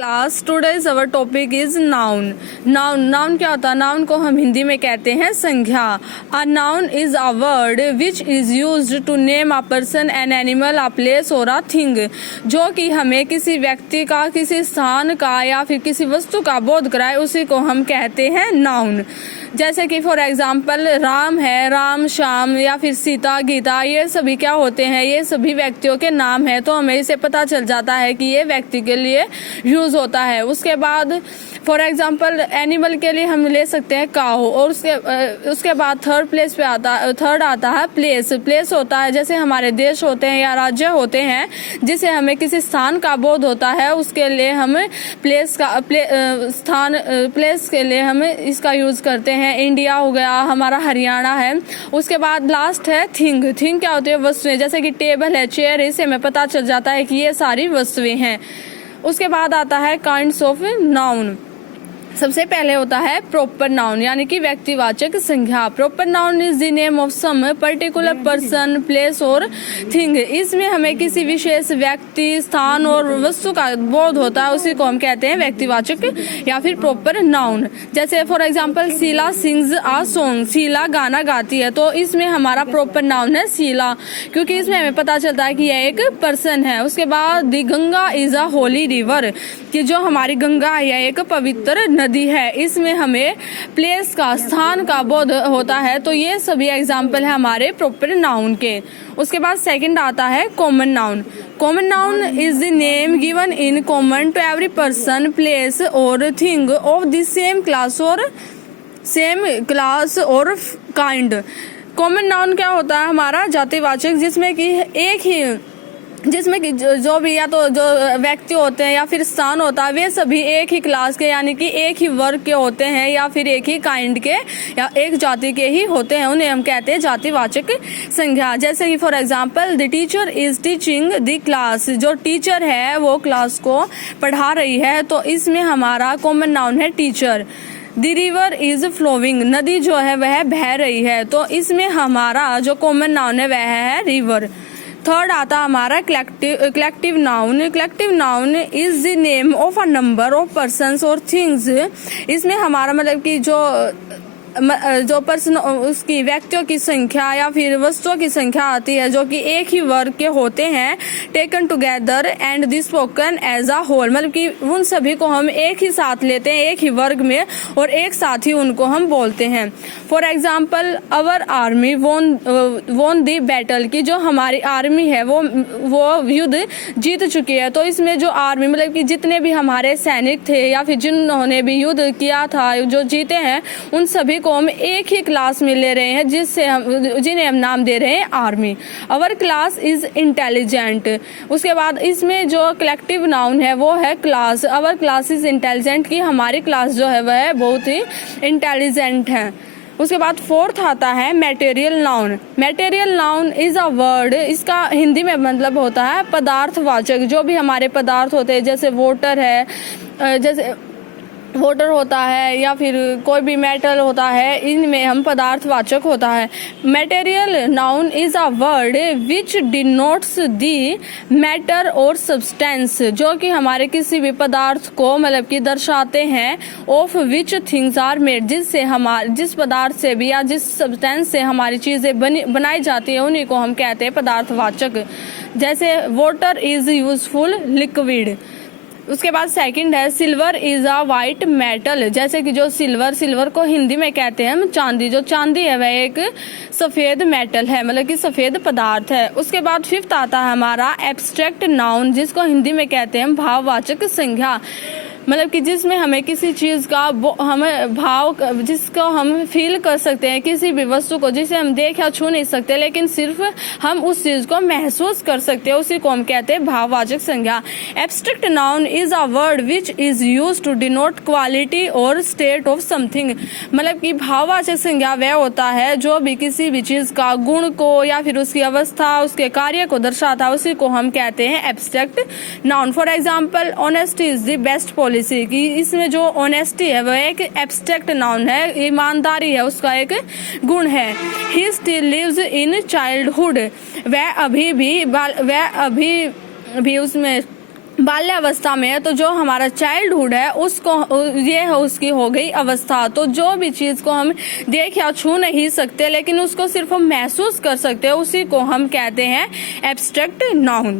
Class today's our topic is noun. Noun क्या होता है? नाउन को हम हिंदी में कहते हैं संज्ञा। A noun is a word which is used to name a person, an animal, a place और अ थिंग, जो कि हमें किसी व्यक्ति का, किसी स्थान का या फिर किसी वस्तु का बोध कराए, उसी को हम कहते हैं नाउन। जैसे कि फॉर एग्जाम्पल राम है, राम, श्याम या फिर सीता, गीता, ये सभी क्या होते हैं? ये सभी व्यक्तियों के नाम है, तो हमें इसे पता चल जाता है कि ये व्यक्ति के लिए यूज होता है। उसके बाद फॉर एग्जाम्पल एनिमल के लिए हम ले सकते हैं काऊ, और उसके बाद थर्ड आता है प्लेस। प्लेस होता है जैसे हमारे देश होते हैं या राज्य होते हैं, जिसे हमें किसी स्थान का बोध होता है, उसके लिए हम प्लेस के लिए हम इसका यूज करते हैं। इंडिया हो गया, हमारा हरियाणा है। उसके बाद लास्ट है थिंग। थिंग क्या होती है? वस्तुएं, जैसे कि टेबल है, चेयर, इससे हमें पता चल जाता है कि ये सारी वस्तुएं हैं। उसके बाद आता है काइंड्स ऑफ नाउन। सबसे पहले होता है प्रॉपर नाउन, यानी कि व्यक्तिवाचक संज्ञा। Proper noun is the name of some particular person, place और थिंग। इसमें हमें किसी विशेष व्यक्ति, स्थान और वस्तु का बोध होता है, उसी को हम कहते हैं व्यक्तिवाचक या फिर प्रॉपर नाउन। जैसे for example Sheela sings a song. Sheela गाना गाती है, तो इसमें हमारा प्रॉपर नाउन है शीला, क्योंकि इसमें हमें पता चलता है कि यह एक पर्सन है। उसके बाद the Ganga is a Holi river, कि जो हमारी गंगा है यह एक पवित्र नदी है। इसमें हमें प्लेस का, स्थान का बोध होता है। तो ये सभी एग्जाम्पल है हमारे प्रॉपर नाउन के। उसके बाद सेकंड आता है common noun. Common noun is the name given in common to every person, place और thing of the same class और काइंड। कॉमन नाउन क्या होता है? हमारा जातिवाचक, जिसमें कि जो भी या तो जो व्यक्ति होते हैं या फिर स्थान होता है, वे सभी एक ही क्लास के, यानी कि एक ही वर्ग के होते हैं, या फिर एक ही काइंड के या एक जाति के ही होते हैं। उन्हें हम कहते हैं जातिवाचक संज्ञा। जैसे कि for example the teacher is teaching the class. जो टीचर है वो क्लास को पढ़ा रही है, तो इसमें हमारा कॉमन नाउन है teacher. The river is flowing. नदी जो है वह बह रही है, तो इसमें हमारा जो कॉमन नाउन है वह है रिवर। थर्ड आता हमारा collective noun. Collective noun is the name of a number of persons और थिंग्स। इसमें हमारा मतलब कि जो पर्सन, उसकी व्यक्तियों की संख्या या फिर वस्तुओं की संख्या आती है, जो कि एक ही वर्ग के होते हैं, taken together and the spoken as a whole. मतलब कि उन सभी को हम एक ही साथ लेते हैं, एक ही वर्ग में, और एक साथ ही उनको हम बोलते हैं। For example our army won the battle, की जो हमारी आर्मी है वो युद्ध जीत चुकी है। तो इसमें जो आर्मी मतलब कि जितने भी हमारे सैनिक थे या फिर जिन्होंने भी युद्ध किया था, जो जीते हैं, उन सभी को हम एक ही क्लास में ले रहे हैं, जिन्हें हम नाम दे रहे हैं army. Our class is intelligent. उसके बाद इसमें जो कलेक्टिव नाउन है वो है class. Our class is intelligent, की हमारी क्लास जो है वह बहुत ही इंटेलिजेंट है। उसके बाद फोर्थ आता है material noun. Material noun is a word, इसका हिंदी में मतलब होता है पदार्थवाचक। जो भी हमारे पदार्थ होते हैं, जैसे वाटर होता है या फिर कोई भी मेटल होता है, इनमें हम पदार्थवाचक होता है। Material noun is a word which denotes the matter और सब्सटेंस, जो कि हमारे किसी भी पदार्थ को मतलब कि दर्शाते हैं, of which things are made, जिस पदार्थ से भी या जिस सब्सटेंस से हमारी चीजें बनाई जाती है, उन्हीं को हम कहते हैं पदार्थवाचक। जैसे वाटर इज यूजफुल लिक्विड। उसके बाद सेकंड है silver is a white metal. जैसे कि जो सिल्वर को हिंदी में कहते हैं हम चांदी। जो चांदी है वह एक सफेद मेटल है, मतलब कि सफेद पदार्थ है। उसके बाद फिफ्थ आता है हमारा एब्स्ट्रैक्ट नाउन, जिसको हिंदी में कहते हैं भाववाचक संज्ञा। मतलब कि जिसमें हमें किसी चीज का हमें भाव, जिसको हम फील कर सकते हैं, किसी भी वस्तु को जिसे हम देख या छू नहीं सकते, लेकिन सिर्फ हम उस चीज को महसूस कर सकते हैं, उसी को हम कहते हैं भाववाचक संज्ञा। Abstract noun is a word which is used to denote quality और स्टेट ऑफ समथिंग। मतलब कि भाववाचक संज्ञा वह होता है जो भी किसी भी चीज का गुण को या फिर उसकी अवस्था, उसके कार्य को दर्शाता है, उसी को हम कहते हैं abstract noun. For example honesty is the best policy, कि इसमें जो ऑनेस्टी है वह एक एब्स्ट्रैक्ट नाउन है, ईमानदारी है उसका एक गुण है। He still lives in childhood, वह अभी भी उसमें बाल्यावस्था में है, तो जो हमारा चाइल्डहुड है उसको ये है उसकी हो गई अवस्था। तो जो भी चीज को हम देख या छू नहीं सकते लेकिन उसको सिर्फ हम महसूस कर सकते हैं, उसी को हम कहते हैं एब्स्ट्रैक्ट नाउन।